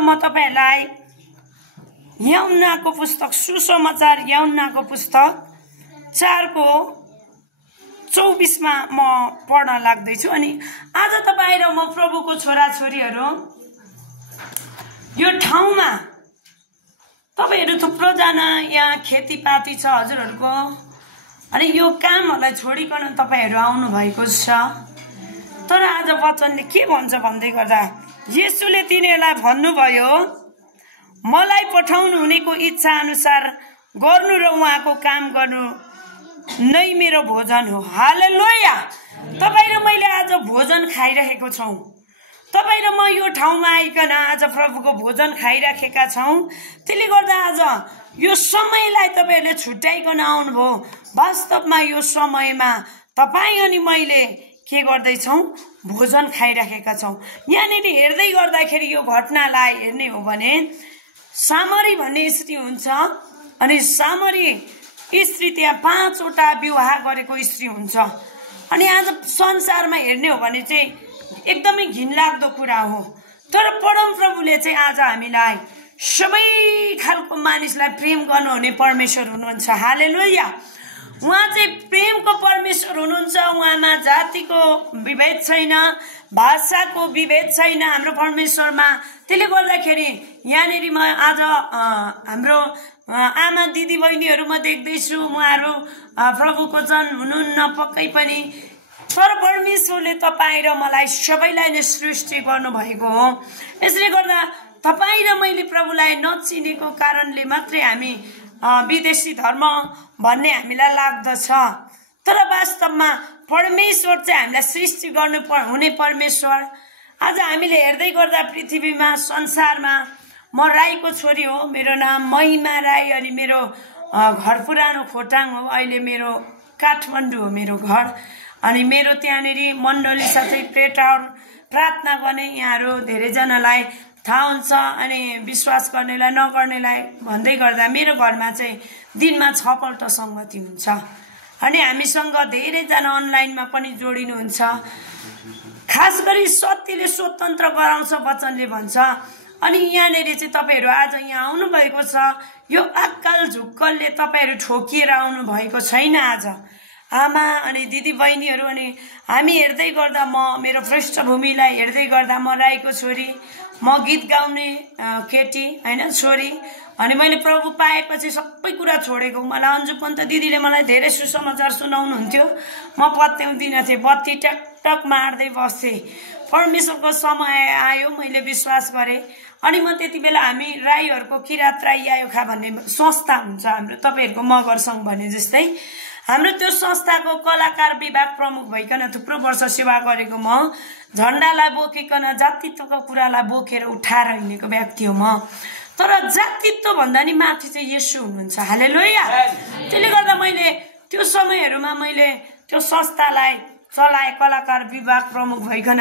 म तपाईहरुलाई यूहन्नाको पुस्तक सुसमाचार यूहन्नाको पुस्तक 4 को 24 मा म पढ्न लाग्दै छु। अनि आज तपाई र म प्रभुको छोराछोरीहरु यो ठाउँमा तपाईहरु थुप्रो जना यहाँ खेतीपाती छ हजुरहरुको, अनि यो कामहरुलाई छोडिकन तपाईहरु आउनु भएको छ। तर आज वचनले के भन्छ भन्दै गर्दा येशूले तिनीहरुलाई भन्नुभयो, मलाई पठाउनु हुनेको इच्छा अनुसार गर्नु र उहाँको काम गर्नु नै मेरो भोजन हो। हालेलुया। तपाई र मैले आज भोजन खाइरहेको छौं। तपाई र म यो ठाउँमा आइकन आज प्रभुको भोजन खाइराखेका छौं। त्यसले गर्दा आज यो समयलाई तपाईहरुले छुट्याइकन आउनुभयो। वास्तवमा यो समयमा तपाई अनि मैले के गर्दै छौं? भोजन खाइराखेका छौं। यहाँनेरि हेर्दै गर्दाखेरि यो घटनालाई हेर्ने हो भने सामरी भन्ने स्त्री हुन्छ, अनि सामरी स्त्री त्यहाँ 5 वटा विवाह गरेको स्त्री हुन्छ। अनि आज संसारमा हेर्ने हो भने चाहिँ एकदमै घिनलाग्दो कुरा हो। तर परम प्रभुले चाहिँ आज हामीलाई सबै खालको मानिसलाई प्रेम गर्नुहुने परमेश्वर हुनुहुन्छ। हालेलुया। उहाँ चाहिँ प्रेमको परमेश्वर हुनुहुन्छ। उहाँमा जातिको विभेद छैन, भाषाको विभेद छैन हाम्रो परमेश्वरमा। त्यसले गर्दाखेरि यहाँनेरि म आज हाम्रो आमा दिदी बहिनीहरु म देख्दैछु, उहाँहरु प्रभुको जन हुनुहुन्न पक्कै पनि, तर परमेश्वरले तपाई र मलाई सबैलाई नै सृष्टि गर्नु भएको हो। यसले गर्दा तपाई र मैले प्रभुलाई नचिनेको कारणले मात्रै हामी विदेशी धर्म भन्ने हामीलाई लाग्दछ। तर वास्तवमा परमेश्वर चाहिँ हामीलाई सृष्टि गर्नु हुने परमेश्वर। आज हामीले हेर्दै गर्दा पृथ्वीमा संसारमा म राईको छोरी हो, मेरो नाम महिमा राई, अनि मेरो घर पुरानो खोटाङ हो। अहिले मेरो काठमाडौँ हो मेरो घर। अनि मेरो त्यहाँनेरि मण्डली साथै प्रार्थना गर्ने यहाँहरु धेरै जनालाई थाहा हुन्छ, अनि विश्वास गर्नेलाई नगर्नेलाई भन्दै गर्दा मेरो घरमा चाहिँ दिनमा 6 पल्ट संगति हुन्छ। अनि हामीसँग धेरै जना अनलाइनमा पनि जोडिनुहुन्छ। खास गरी सत्यले स्वतन्त्र गराउँछ वचनले भन्छ। अनि यहाँनेरि चाहिँ तपाईहरु आज यहाँ आउनु भएको छ। यो अक्कल झुक्कलले तपाईहरु ठोकिएर आउनु भएको छैन। आज आमा अनि दिदी बहिनीहरु, अनि हामी हेर्दै गर्दा म मेरो पृष्ठभूमिलाई हेर्दै गर्दा म राईको छोरी, म गीत गाउने केटी हैन छोरी। अनि मैले प्रभु पाएपछि सबै कुरा छोडेको। मलाई अन्जु पन्त दिदीले मलाई धेरै सुसमाचार सुनाउनुहुन्थ्यो, म पत्याउँदिन थिए, बत्ती टक टक मार्दै बस्थे। परमेश्वरको समय आयो, मैले विश्वास गरे। अनि म त्यति बेला हामी राईहरुको किरात राई आयोखा भन्ने संस्था हुन्छ हाम्रो, तपाईहरुको मगर संघ भने जस्तै हाम्रो त्यो संस्थाको कलाकार विभाग प्रमुख भइकन थुप्रो वर्ष सेवा गरेको म। झण्डालाई बोकिकन जातित्वको कुरालाई बोकेर उठाएर हिँडेको व्यक्ति हो म। तर जातित्व भन्दा नि माथि चाहिँ येशू हुनुहुन्छ। हालेलुया। त्यसले गर्दा मैले त्यो समयहरुमा मैले त्यो संस्थालाई चलाए, कलाकार विभाग प्रमुख भइकन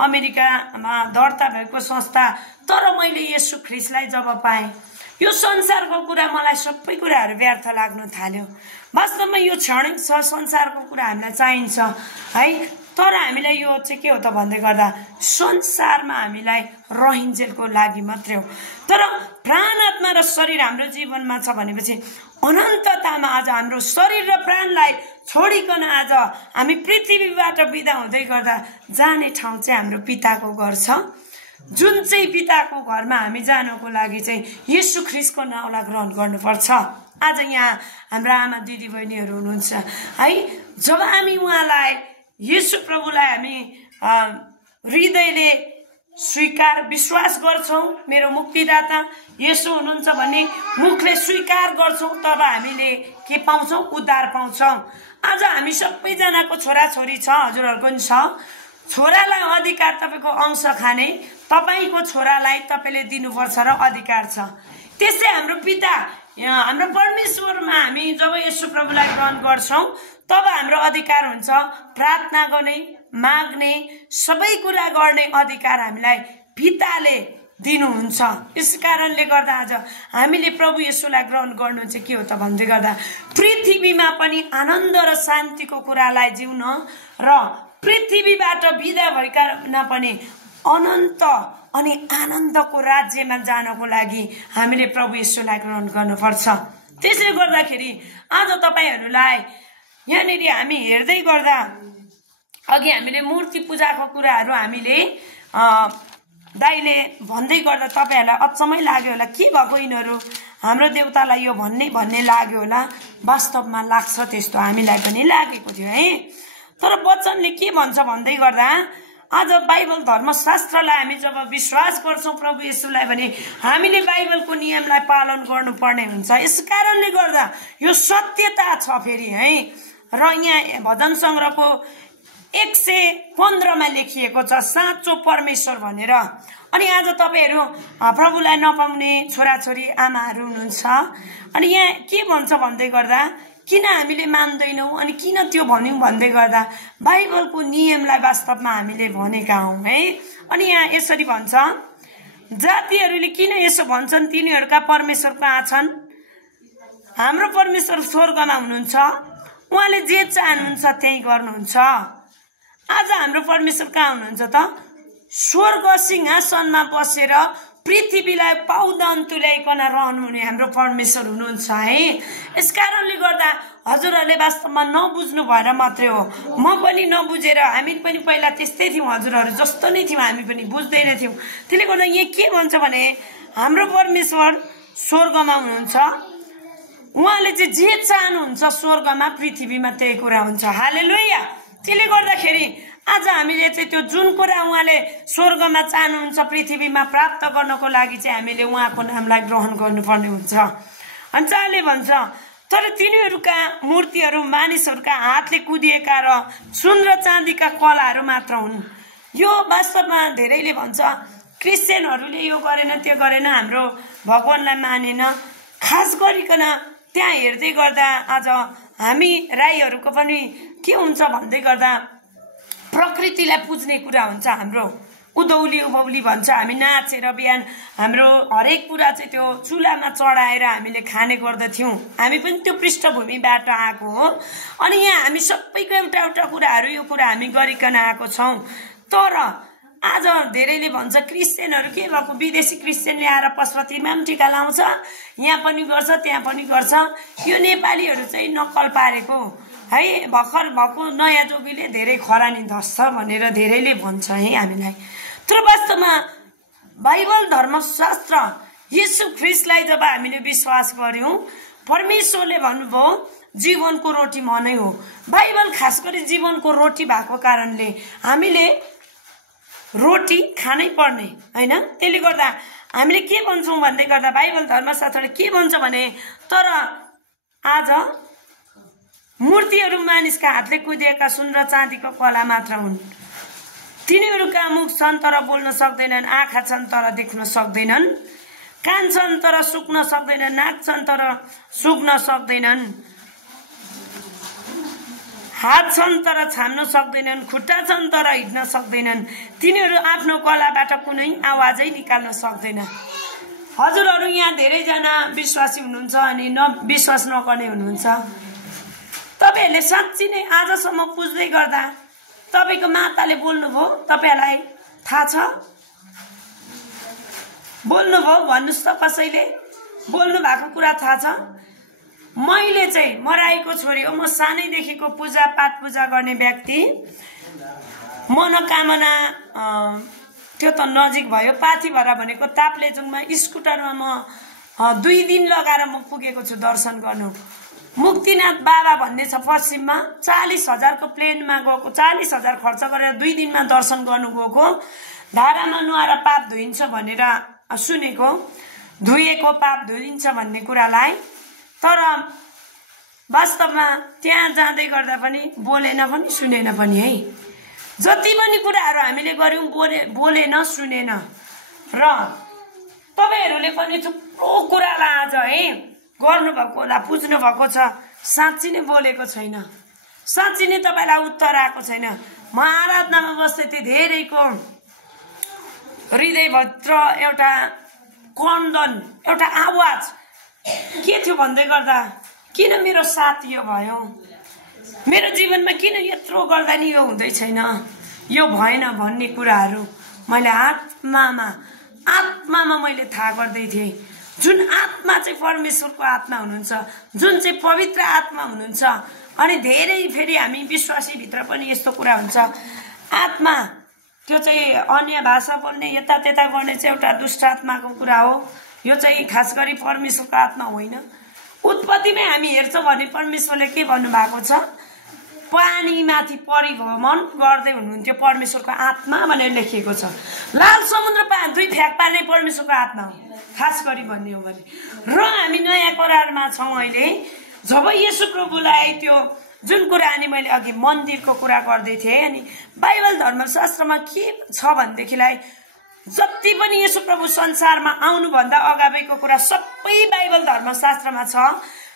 अमेरिकामा दर्ता भएको संस्था। तर मैले येशू ख्रीष्टलाई जब पाएँ, यो संसारको कुरा मलाई सबै कुराहरु व्यर्थ लाग्न थाल्यो। वास्तवमा यो क्षणिक छ, संसारको कुरा हामीलाई चाहिन्छ है। तर हामीलाई यो चाहिँ के हो त भन्दै गर्दा संसारमा हामीलाई रहिन्जेलको लागि मात्रै हो। तर प्राण आत्मा र शरीर हाम्रो जीवनमा छ भनेपछि अनन्ततामा आज हाम्रो शरीर र प्राणलाई छोडिकन आज हामी पृथ्वीबाट बिदा हुँदै गर्दा जाने ठाउँ चाहिँ हाम्रो पिताको घर छ, जुन चाहिँ पिताको घरमा हामी जानको लागि चाहिँ येशू ख्रीष्टको नाउँलाई ग्रहण गर्नुपर्छ। आज यहाँ हाम्रो आमा दिदी बहिनीहरु हुनुहुन्छ है। जब हामी उहाँलाई येशू प्रभुलाई हामी हृदयले स्वीकार विश्वास गर्छौं, मेरो मुक्तिदाता येशू हुनुहुन्छ भन्ने मुखले स्वीकार गर्छौं, तब हामीले के पाउँछौं? उद्धार पाउँछौं। आज हामी सबैजनाको छोराछोरी छ, हजुरहरुको पनि छ। छोरालाई अधिकार तपाईको अंश खाने, तपाईको छोरालाई तपाईले दिनुपर्छ र अधिकार छ। त्यसै हाम्रो पिता हाम्रो परमेश्वरमा हामी जब येशू प्रभुलाई ग्रहण गर्छौं तब हाम्रो अधिकार हुन्छ प्रार्थना गर्ने, माग्ने, सबै कुरा गर्ने अधिकार हामीलाई पिताले दिनुहुन्छ। यसकारणले गर्दा आज हामीले प्रभु येशूलाई ग्रहण गर्नु चाहिँ के हो त भन्दै गर्दा पृथ्वीमा पनि आनन्द र शान्तिको कुरालाई जिउन र पृथ्वीबाट बिदा भइकन पनि अनन्त अनि आनन्दको राज्यमा जानको लागि हामीले प्रभु येशूलाई ग्रहण गर्नुपर्छ। त्यसले गर्दाखेरि आज तपाईहरूलाई यहाँनिर हामी हेर्दै गर्दा अघि हामीले मूर्ति पूजाको कुराहरू हामीले दाइले भन्दै गर्दा तपाईहरूलाई अचम्मै लाग्यो होला, के भएको यिनीहरू हाम्रो देवतालाई यो भन्ने लाग्यो होला। वास्तवमा लाग्छ, त्यस्तो हामीलाई पनि लागेको थियो है। तर वचनले के भन्छ भन्दै गर्दा आज बाइबल धर्मशास्त्रलाई हामी जब विश्वास गर्छौँ प्रभु येशूलाई भने हामीले बाइबलको नियमलाई पालन गर्नुपर्ने हुन्छ। यस कारणले गर्दा यो सत्यता छ फेरि है। र यहाँ भजन सङ्ग्रहको 115 लेखिएको छ साँचो परमेश्वर भनेर। अनि आज तपाईँहरू प्रभुलाई नपाउने छोराछोरी आमाहरू हुनुहुन्छ। अनि यहाँ के भन्छ भन्दै गर्दा किन हामीले मान्दैनौँ अनि किन त्यो भन्यौँ भन्दै गर्दा बाइबलको नियमलाई वास्तवमा हामीले भनेका हौँ है। अनि यहाँ यसरी भन्छ, जातिहरूले किन यसो भन्छन्, तिनीहरूका परमेश्वर कहाँ छन्? हाम्रो परमेश्वर स्वर्गमा हुनुहुन्छ, उहाँले जे चाहनुहुन्छ त्यही गर्नुहुन्छ। आज हाम्रो परमेश्वर कहाँ हुनुहुन्छ त? स्वर्ग सिंहासनमा बसेर पृथ्वीलाई पाउदान तुल्याइकन रहनुहुने हाम्रो परमेश्वर हुनुहुन्छ है। यस कारणले गर्दा हजुरहरूले वास्तवमा नबुझ्नु भएर मात्रै हो, म पनि नबुझेर हामी पनि पहिला त्यस्तै थियौँ, हजुरहरू जस्तो नै थियौँ, हामी पनि बुझ्दैन थियौँ। त्यसले गर्दा यहाँ के भन्छ भने हाम्रो परमेश्वर स्वर्गमा हुनुहुन्छ, उहाँले चाहिँ जे चाहनुहुन्छ स्वर्गमा पृथ्वीमा त्यही कुरा हुन्छ। हालेलुया। त्यसले गर्दाखेरि आज हामीले चाहिँ त्यो जुन कुरा उहाँले स्वर्गमा चाहनुहुन्छ पृथ्वीमा प्राप्त गर्नको लागि चाहिँ हामीले उहाँको नामलाई ग्रहण गर्नुपर्ने हुन्छ। अनि चाहले भन्छ, तर तिनीहरूका मूर्तिहरू मानिसहरूका हातले कुदिएका र सुन र चाँदीका कलाहरू मात्र हुन्। यो वास्तवमा धेरैले भन्छ क्रिस्चियनहरूले यो गरेन त्यो गरेन, हाम्रो भगवानलाई मानेन। खास गरिकन त्यहाँ हेर्दै गर्दा आज हामी राईहरूको पनि के हुन्छ भन्दै गर्दा प्रकृतिलाई पुज्ने कुरा हुन्छ। हाम्रो उधौली उभौली भन्छ, हामी नाचेर बिहान हाम्रो हरेक कुरा चाहिँ त्यो चुलामा चढाएर हामीले खाने गर्दथ्यौँ। हामी पनि त्यो पृष्ठभूमिबाट आएको हो। अनि यहाँ हामी सबैको एउटा एउटा कुराहरू यो कुरा हामी गरिकन आएको छौँ। तर आज धेरैले भन्छ क्रिस्चियनहरू के भएको, विदेशी क्रिस्चियनले आएर पशुपतिमा पनि टिका लाउँछ, यहाँ पनि गर्छ त्यहाँ पनि गर्छ, यो नेपालीहरू चाहिँ नक्कल पारेको है, भर्खर भएको नयाँ जोगीले धेरै खरानी धस्छ भनेर धेरैले भन्छ है हामीलाई। तर वास्तवमा बाइबल धर्मशास्त्र येशू ख्रिस्टलाई जब हामीले विश्वास गर्यौँ, परमेश्वरले भन्नुभयो जीवनको रोटी म नै हो। बाइबल खास गरी जीवनको रोटी भएको कारणले हामीले रोटी खानै पर्ने होइन। त्यसले गर्दा हामीले के भन्छौँ भन्दै गर्दा बाइबल धर्मशास्त्रले के भन्छ भने, तर आज मूर्तिहरू मानिसका हातले कुदिएका सुन र चाँदीको कला मात्र हुन्। तिनीहरूका मुख छन् तर बोल्न सक्दैनन्, आँखा छन् तर देख्न सक्दैनन्, कान छन् तर सुक्न सक्दैनन्, नाक छन् तर सुक्न सक्दैनन्, हात छन् तर छाम्न सक्दैनन्, खुट्टा छन् तर हिँड्न सक्दैनन्, तिनीहरू आफ्नो कलाबाट कुनै आवाजै निकाल्न सक्दैन। हजुरहरू यहाँ धेरैजना विश्वासी हुनुहुन्छ अनि विश्वास नगर्ने हुनुहुन्छ। तपाईँहरूले साँच्ची नै आजसम्म पुज्दै गर्दा तपाईँको माताले बोल्नुभयो, तपाईँहरूलाई थाहा छ? बोल्नुभयो भन्नुहोस् त, कसैले बोल्नु भएको कुरा थाहा छ? मैले चाहिँ मराएको छोरी हो, म सानैदेखिको पूजापाठ पूजा गर्ने व्यक्ति। मनोकामना त्यो त नजिक भयो, पाथिभरा भनेको ताप्लेजुङमा स्कुटरमा म 2 दिन लगाएर म पुगेको छु दर्शन गर्नु। मुक्तिनाथ बाबा भन्ने छ पश्चिममा, 40,000 को प्लेनमा गएको, 40,000 खर्च गरेर 2 दिनमा दर्शन गर्नु गएको। धारामा नुहाएर पाप धोइन्छ भनेर सुनेको, धोइएको पाप धोइन्छ भन्ने कुरालाई। तर वास्तवमा त्यहाँ जाँदै गर्दा पनि बोलेन पनि सुनेन पनि है। जति पनि कुराहरू हामीले गर्यौँ बोलेन सुनेन। र तपाईँहरूले पनि थुप्रो कुरालाई आज है गर्नुभएको होला, पुज्नु भएको छ, साँच्ची नै बोलेको छैन, साँच्ची नै तपाईँलाई उत्तर आएको छैन। म आराधनामा बस्दै थिएँ, धेरैको हृदयभित्र एउटा क्रन्दन, एउटा आवाज के थियो भन्दै गर्दा, किन मेरो साथ यो भयो, मेरो जीवनमा किन यत्रो गर्दा नि यो हुँदै छैन, यो भएन भन्ने कुराहरू मैले आत्मामा मैले थाहा गर्दै थिएँ जुन आत्मा चाहिँ परमेश्वरको आत्मा हुनुहुन्छ, जुन चाहिँ पवित्र आत्मा हुनुहुन्छ। अनि धेरै फेरि हामी विश्वासीभित्र पनि यस्तो कुरा हुन्छ, आत्मा त्यो चाहिँ अन्य भाषा बोल्ने यतात्यता गर्ने चाहिँ एउटा दुष्ट आत्माको कुरा हो, यो चाहिँ खास गरी परमेश्वरको आत्मा होइन। उत्पत्तिमै हामी हेर्छौँ भने परमेश्वरले के भन्नुभएको छ, पानीमाथि परिभ्रमण गर्दै हुनुहुन्थ्यो परमेश्वरको आत्मा भनेर लेखिएको छ। लाल समुद्र दुई फ्याक पार्ने परमेश्वरको आत्मा हो खास गरी भन्ने हो भने। र हामी नयाँ करारमा छौँ अहिले, जब येशू प्रभुलाई त्यो जुन कुरा अनि मैले अघि मन्दिरको कुरा गर्दै थिएँ, अनि बाइबल धर्मशास्त्रमा के छ भनेदेखिलाई जति पनि येशू प्रभु संसारमा आउनुभन्दा अगाडिको कुरा सबै बाइबल धर्मशास्त्रमा छ।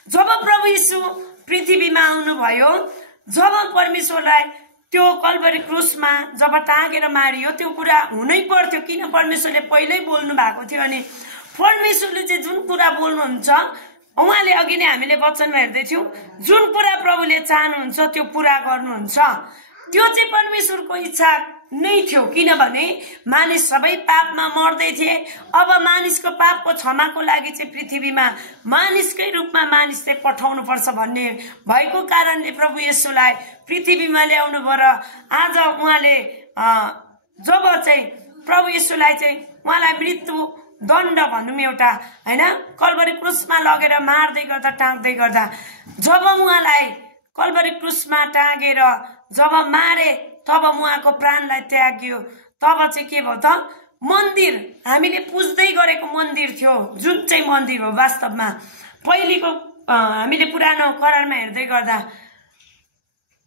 जब प्रभु येशू पृथ्वीमा आउनुभयो, जब परमेश्वरलाई त्यो कल्भरी क्रुसमा जब टाँगेर मारियो, त्यो कुरा हुनै पर्थ्यो, किन परमेश्वरले पहिल्यै बोल्नु भएको थियो। अनि परमेश्वरले चाहिँ जुन कुरा बोल्नुहुन्छ, उहाँले अघि नै हामीले वचनमा हेर्दै थियौँ, जुन कुरा प्रभुले चाहनुहुन्छ त्यो पुरा गर्नुहुन्छ। त्यो चाहिँ परमेश्वरको इच्छा नै थियो, किनभने मानिस सबै पापमा मर्दै थिए। अब मानिसको पापको क्षमाको लागि चाहिँ पृथ्वीमा मानिसकै रूपमा मानिस चाहिँ पठाउनु पर्छ भन्ने भएको कारणले प्रभु येशूलाई पृथ्वीमा ल्याउनु भयो। र आज उहाँले जब चाहिँ प्रभु येशूलाई चाहिँ उहाँलाई मृत्यु दण्ड भनौँ एउटा होइन, कल्भरी क्रुसमा लगेर मार्दै गर्दा टाँग्दै गर्दा जब उहाँलाई कल्भरी क्रुसमा टाँगेर जब मारे, तब उहाँको प्राणलाई त्याग्यो। तब चाहिँ के भयो त, मन्दिर हामीले पुज्दै गरेको मन्दिर थियो, जुन चाहिँ मन्दिर हो वास्तवमा पहिलेको हामीले पुरानो करारमा हेर्दै गर्दा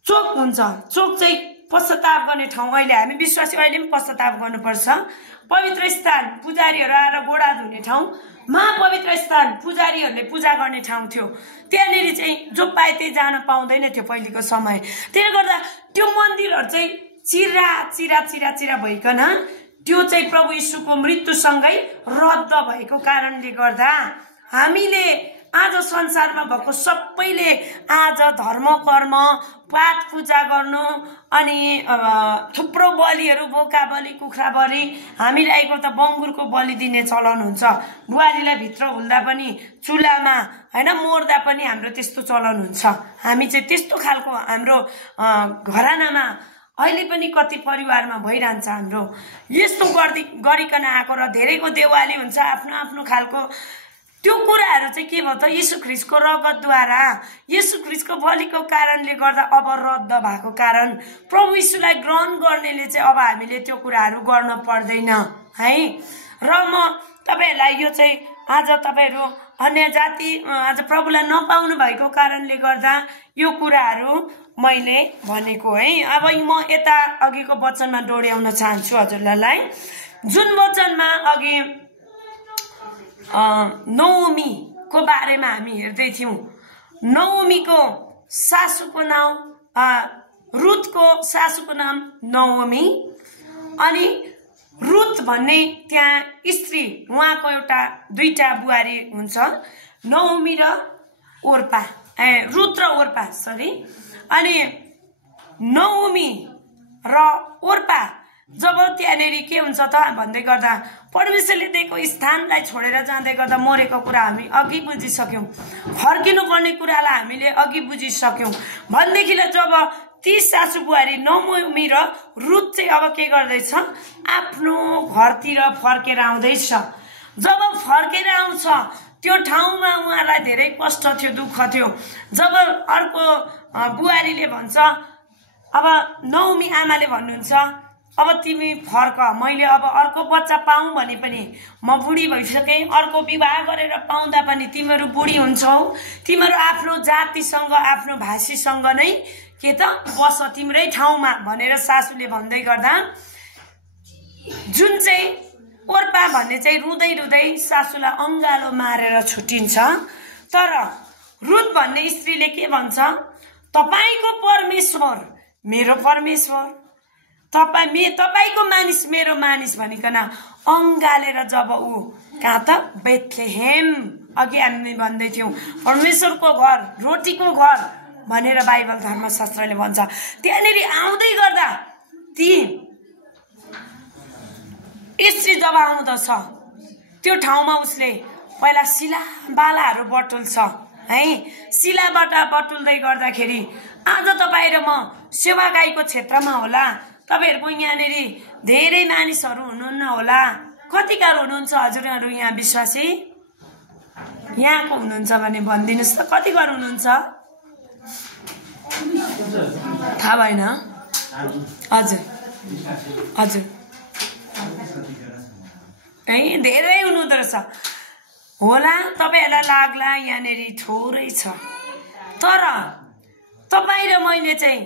चोक हुन्छ। चोक चाहिँ पश्चाताप गर्ने ठाउँ। अहिले हामी विश्वासी अहिले पनि पश्चाताप गर्नुपर्छ। पवित्र स्थान पुजारीहरू आएर गोडा धुने ठाउँ, महापवित्र स्थान पुजारीहरूले पूजा गर्ने ठाउँ थियो। त्यहाँनिर चाहिँ जो पाए त्यही जान पाउँदैन थियो पहिलेको समय। त्यसले गर्दा त्यो मन्दिरहरू चाहिँ चिरा चिरा चिरा चिरा भइकन त्यो चाहिँ प्रभु यीशुको मृत्युसँगै रद्द भएको कारणले गर्दा हामीले आज संसारमा भएको सबैले आज धर्म कर्म पाठ पूजा गर्नु अनि थुप्रो बलिहरू, बोका बलि, कुखुरा बलि, हामीलाईको त बङ्गुरको बलि दिने चलन हुन्छ। बुहारीलाई भित्र हुँदा पनि चुलामा होइन मोर्दा पनि हाम्रो त्यस्तो चलन हुन्छ। हामी चाहिँ त्यस्तो खालको हाम्रो घरानामा अहिले पनि कति परिवारमा भइरहन्छ हाम्रो यस्तो गरिकन आएको। र धेरैको देवाली हुन्छ आफ्नो आफ्नो खालको। त्यो कुराहरू चाहिँ के भयो त, येशू ख्रीष्टको रगतद्वारा येशू ख्रीष्टको बलिको कारणले गर्दा अब रद्द भएको कारण प्रभु यीशुलाई ग्रहण गर्नेले चाहिँ अब हामीले त्यो कुराहरू गर्न पर्दैन है। र म तपाईहरूलाई यो चाहिँ आज तपाईहरू अन्य जाति आज प्रभुलाई नपाउनु भएको कारणले गर्दा यो कुराहरू मैले भनेको है। अब म यता अघिको वचनमा डोर्याउन चाहन्छु हजुरलाई, जुन वचनमा अघि नओमीको बारेमा हामी हेर्दै थियौँ। नओमीको सासूको नाम रुथको सासूको नाम नओमी, अनि रुथ भन्ने त्यहाँ स्त्री, उहाँको एउटा दुईटा बुहारी हुन्छ, नओमी र ओर्पा, रुथ र ओर्पा सरी। अनि नओमी र ओर्पा जब त्यहाँनिर के हुन्छ त भन्दै गर्दा परमेश्वरले दिएको स्थानलाई छोडेर जाँदै गर्दा मरेको कुरा हामी अघि बुझिसक्यौँ, फर्किनु पर्ने कुरालाई हामीले अघि बुझिसक्यौँ भनेदेखिलाई जब ती सासू बुहारी नओमी र रुथ चाहिँ अब के गर्दैछ, आफ्नो घरतिर फर्केर आउँदैछ। जब फर्केर आउँछ त्यो ठाउँमा उहाँलाई धेरै कष्ट थियो, दुःख थियो। जब अर्को बुहारीले भन्छ, अब नओमी आमाले भन्नुहुन्छ, अब तिमी फर्क, मैले अब अर्को बच्चा पाऊँ भने पनि म बुढी भइसकेँ, अर्को विवाह गरेर पाउँदा पनि तिमीहरू बुढी हुन्छौ, तिमीहरू आफ्नो जातिसँग आफ्नो भाषीसँग नै के त बस तिम्रै ठाउँमा भनेर सासूले भन्दै गर्दा जुन चाहिँ ओर्पा भन्ने चाहिँ रुँदै रुँदै सासूलाई अङ्गालो मारेर छुटिन्छ। तर रुथ भन्ने स्त्रीले के भन्छ, तपाईको परमेश्वर मेरो परमेश्वर, तपाईको मानिस मेरो मानिस भनिकन अङ्गालेर जब ऊ कहाँ त बेथलेहेम, अघि हामी भन्दै थियौँ परमेश्वरको घर, रोटीको घर भनेर बाइबल धर्मशास्त्रले भन्छ, त्यहाँनिर आउँदै गर्दा ती स्त्री जब आउँदछ त्यो ठाउँमा उसले पहिला शिला बालाहरू बटुल्छ है। शिलाबाट बटुल्दै गर्दाखेरि आज तपाईँ र म सेवागाईको क्षेत्रमा होला, तपाईँहरूको यहाँनिर धेरै मानिसहरू हुनुहुन्न होला। कतिका हुनुहुन्छ हजुरहरू यहाँ विश्वासी? यहाँको हुनुहुन्छ भने भनिदिनुहोस् त, कति घर हुनुहुन्छ? थाहा भएन? हजुर हजुर है, धेरै हुनुहुँदो रहेछ होला। तपाईँहरूलाई लाग्ला यहाँनिर थोरै छ, तर तपाईँ र मैले चाहिँ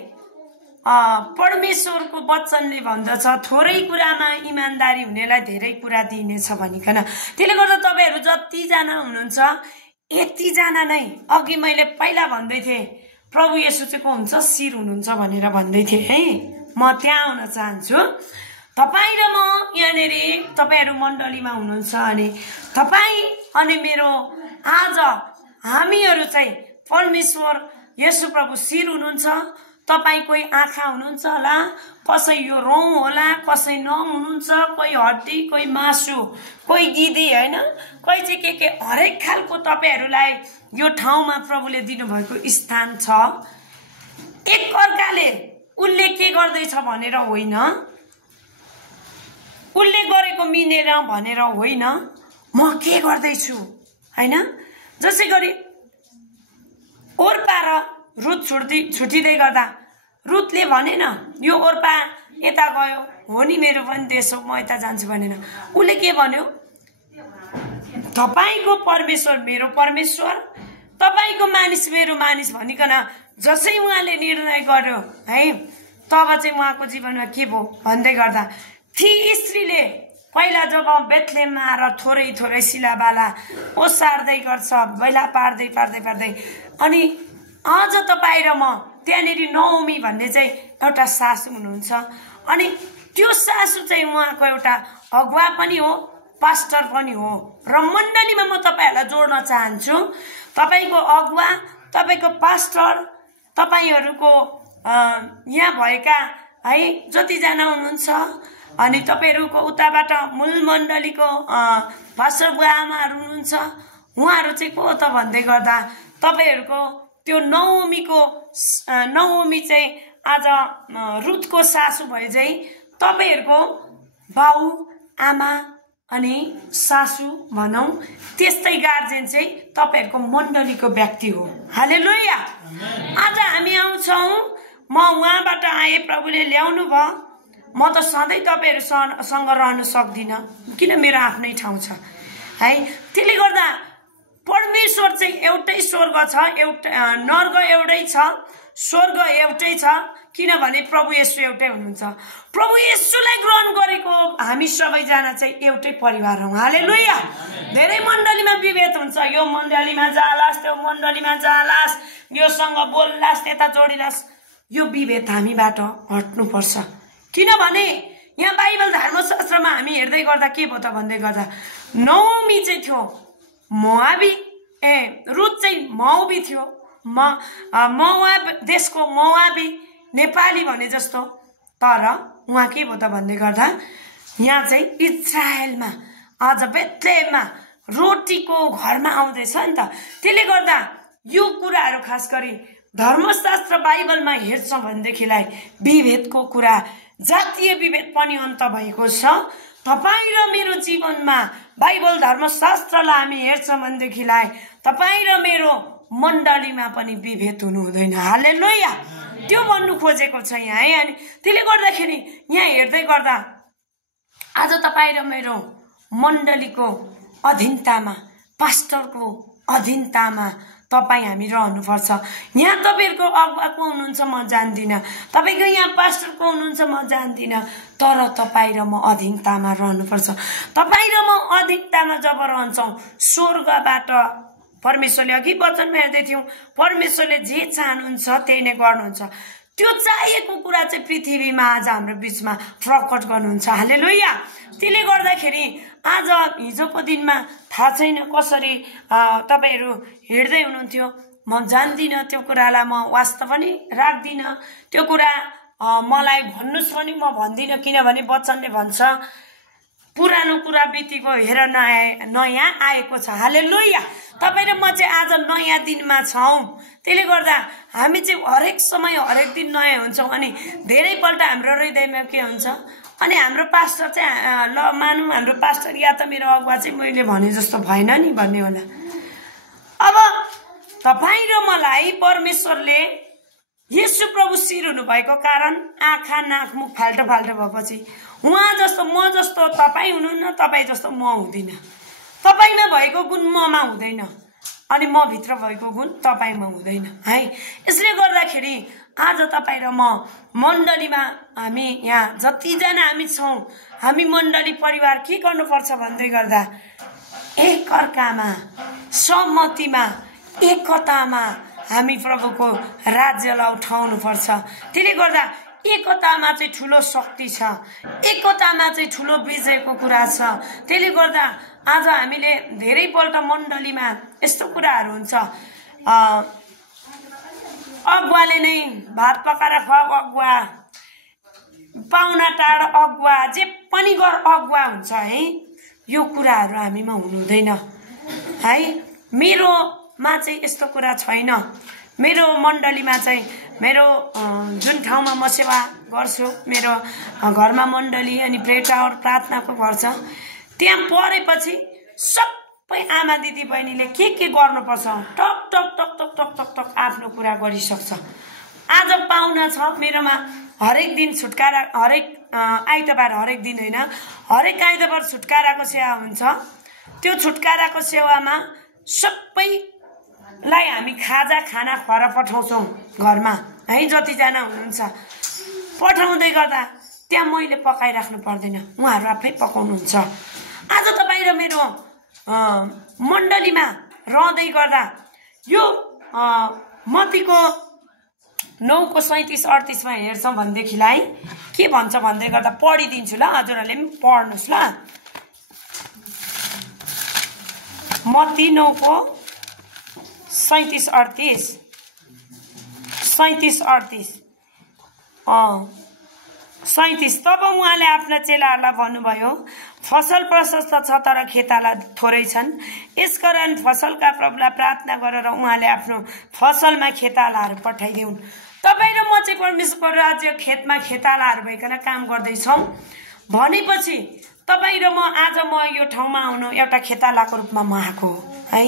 परमेश्वरको वचनले भन्दछ थोरै कुरामा इमान्दारी हुनेलाई धेरै कुरा दिइनेछ भनिकन। त्यसले गर्दा तपाईँहरू जतिजना हुनुहुन्छ यतिजना नै, अघि मैले पहिला भन्दै थिएँ प्रभु येशू चाहिँ को हुन्छ? शिर हुनुहुन्छ भनेर भन्दै थिएँ है। म त्यहाँ आउन चाहन्छु। तपाईँ र म यहाँनिर तपाईँहरू मण्डलीमा हुनुहुन्छ अनि तपाईँ अनि मेरो आज हामीहरू चाहिँ परमेश्वर येशू प्रभु शिर हुनुहुन्छ। तपाईँ कोही आँखा हुनुहुन्छ होला, कसै यो रौँ होला, कसै नङ हुनुहुन्छ, कोही हड्डी, कोही मासु, कोही गिदी होइन, कोही चाहिँ के हरेक खालको तपाईँहरूलाई यो ठाउँमा प्रभुले दिनुभएको स्थान छ। एक अर्काले उसले के गर्दैछ भनेर होइन, उसले गरेको मिलेर भनेर होइन, म के गर्दैछु होइन। जसै गरी ओर्पा र रुत छुटिँदै गर्दा रुतले भनेन यो ओर्पा यता गयो, हो नि मेरो पनि देश हो, म यता जान्छु भनेन। उसले के भन्यो? तपाईँको परमेश्वर मेरो परमेश्वर, तपाईँको मानिस मेरो मानिस भनिकन जसै उहाँले निर्णय गर्यो है, तब चाहिँ उहाँको जीवनमा के भयो भन्दै गर्दा ती स्त्रीले पहिला जब बेथलेममा आएर थोरै थोरै शिलाबाला ओसार्दै गर्छ, बेला पार्दै पार्दै पार्दै, अनि आज तपाईँ र म त्यहाँनिर नओमी भन्ने चाहिँ एउटा सासु हुनुहुन्छ। अनि त्यो सासु चाहिँ उहाँको एउटा अगुवा पनि हो, पास्टर पनि हो। र मण्डलीमा म तपाईँहरूलाई जोड्न चाहन्छु, तपाईँको अगुवा, तपाईँको पास्टर, तपाईँहरूको यहाँ भएका है जतिजना हुनुहुन्छ अनि तपाईँहरूको उताबाट मूल मण्डलीको पास्टर बुवा आमाहरू हुनुहुन्छ, उहाँहरू चाहिँ को त भन्दै गर्दा तपाईँहरूको त्यो नओमी चाहिँ आज रुतको सासु भए चाहिँ तपाईँहरूको बाउ आमा अनि सासु भनौँ, त्यस्तै गार्जेन चाहिँ तपाईँहरूको मण्डलीको व्यक्ति हो। हालेलुया। आज हामी आउँछौँ, म उहाँबाट आएँ, प्रभुले ल्याउनु भयो, म त सधैँ तपाईँहरूसँग रहन सक्दिनँ किन मेरो आफ्नै ठाउँ छ है। त्यसले गर्दा परमेश्वर चाहिँ एउटै स्वर्ग छ, एउटा नर्ग एउटै छ, स्वर्ग एउटै छ, किनभने प्रभु येशू एउटै हुनुहुन्छ। प्रभु येशूलाई ग्रहण गरेको हामी सबैजना चाहिँ एउटै परिवार हौँ। हालेलुया। धेरै मण्डलीमा विभेद हुन्छ, यो मण्डलीमा जालास्, त्यो मण्डलीमा जालास्, योसँग बोल्लास्, त्यता जोडिलास्, यो विभेद हामीबाट हट्नुपर्छ। किनभने यहाँ बाइबल धर्मशास्त्रमा हामी हेर्दै गर्दा के भयो त भन्दै गर्दा नओमी चाहिँ थियो मोआबी, रुत चाहिँ मौबी थियो, मोआब देशको मोआबी, नेपाली भने जस्तो। तर उहाँ के भयो त भन्दै गर्दा यहाँ चाहिँ इजरायलमा आज बेथलेममा रोटीको घरमा आउँदैछ नि त। त्यसले गर्दा यो कुराहरू खास गरी धर्मशास्त्र बाइबलमा हेर्छौँ भनेदेखिलाई विभेदको कुरा, जातीय विभेद पनि अन्त भएको छ। तपाईँ र मेरो जीवनमा बाइबल धर्मशास्त्रलाई हामी हेर्छौँ भनेदेखिलाई तपाईँ र मेरो मण्डलीमा पनि विभेद हुनु हुँदैन। हालेलुया। त्यो भन्नु खोजेको छ यहाँ है। अनि त्यसले गर्दाखेरि यहाँ हेर्दै गर्दा आज तपाईँ र मेरो मण्डलीको अधीनतामा, पास्टरको अधीनतामा तपाईँ हामी रहनुपर्छ। यहाँ तपाईँहरूको अगुवा को हुनुहुन्छ म जान्दिनँ, तपाईँको यहाँ पास्टर को हुनुहुन्छ म जान्दिनँ, तर तपाईँ र म अधीनतामा रहनुपर्छ। तपाईँ र म अधीनतामा जब रहन्छौँ स्वर्गबाट परमेश्वरले, अघि वचनमा हेर्दै थियौँ, परमेश्वरले जे चाहनुहुन्छ त्यही नै गर्नुहुन्छ। त्यो चाहिएको कुरा चाहिँ पृथ्वीमा आज हाम्रो बिचमा प्रकट गर्नुहुन्छ। हालेलुया। त्यसले गर्दाखेरि आज हिजोको दिनमा थाहा छैन कसरी तपाईँहरू हेर्दै हुनुहुन्थ्यो, म जान्दिनँ त्यो कुरालाई, म वास्ता पनि राख्दिनँ त्यो कुरा, मलाई भन्नुहोस् पनि म भन्दिनँ, किनभने वचनले भन्छ पुरानो कुरा बितेको हेर नयाँ आएको छ। हालेलुया। तपाईँ र म चाहिँ आज नयाँ दिनमा छौँ। त्यसले गर्दा हामी चाहिँ हरेक समय हरेक दिन नयाँ हुन्छौँ। अनि धेरैपल्ट हाम्रो हृदयमा के हुन्छ, अनि हाम्रो पास्टर चाहिँ ल मानौँ हाम्रो पास्टर या त मेरो अगुवा चाहिँ मैले भने जस्तो भएन नि भन्ने होला। अब तपाईँ र मलाई परमेश्वरले येशू प्रभु शिर हुनुभएको कारण आँखा नाक मुख फाल्टो फाल्टो भएपछि उहाँ जस्तो म जस्तो तपाईँ हुनुहुन्न, तपाईँ जस्तो म हुँदिनँ। तपाईँमा भएको गुण ममा हुँदैन अनि म भित्र भएको गुण तपाईँमा हुँदैन है। यसले गर्दाखेरि आज तपाईँ र म मण्डलीमा हामी यहाँ जतिजना हामी छौँ, हामी मण्डली परिवार के गर्नुपर्छ भन्दै गर्दा एकअर्कामा सहमतिमा एकतामा हामी प्रभुको राज्यलाई उठाउनुपर्छ। त्यसले गर्दा एकतामा चाहिँ ठुलो शक्ति छ, एकतामा चाहिँ ठुलो विजयको कुरा छ। त्यसले गर्दा आज हामीले धेरैपल्ट मण्डलीमा यस्तो कुराहरू हुन्छ, अगुवाले नै भात पकाएर खुवाऊ अगुवा, पाहुना टाढ अगुवा, जे पनि गर अगुवा हुन्छ है। यो कुराहरू हामीमा हुनुहुँदैन है। मेरोमा चाहिँ यस्तो कुरा छैन। मेरो मण्डलीमा चाहिँ मेरो जुन ठाउँमा म सेवा गर्छु, मेरो घरमा मण्डली अनि प्रे टावर प्रार्थनाको घर छ, त्यहाँ परेपछि सबै आमा दिदी बहिनीले के गर्नुपर्छ टक टक टक टक टक टक टक आफ्नो कुरा गरिसक्छ। आज पाहुना छ मेरोमा, हरेक दिन छुटकारा, हरेक आइतबार, हरेक दिन होइन, हरेक आइतबार छुटकाराको सेवा हुन्छ। त्यो छुटकाराको सेवामा सबैलाई हामी खाना खुवाएर पठाउँछौँ घरमा है। जतिजना हुनुहुन्छ पठाउँदै गर्दा त्यहाँ मैले पकाइराख्नु पर्दैन, उहाँहरू आफै पकाउनुहुन्छ। आज तपाईँ र मेरो मण्डलीमा रहँदै गर्दा यो मत्तीको 9:37-38 हेर्छौँ भनेदेखिलाई के भन्छ भन्दै गर्दा पढिदिन्छु ल, हजुरहरूले पनि पढ्नुहोस् ल। मत्ती 9:37-38 37। तब उहाँले आफ्ना चेलाहरूलाई भन्नुभयो, फसल प्रशस्त छ तर खेताला थोरै छन्। यसकारण फसलका प्रभुलाई प्रार्थना गरेर उहाँले आफ्नो फसलमा खेतालाहरू पठाइदेऊन्। तपाईँ र म चाहिँ परमेश्वरको राज्य खेतमा खेतालाहरू भइकन काम गर्दैछौँ भनेपछि तपाईँ र म आज म यो ठाउँमा आउनु एउटा खेतालाको रूपमा म आएको है।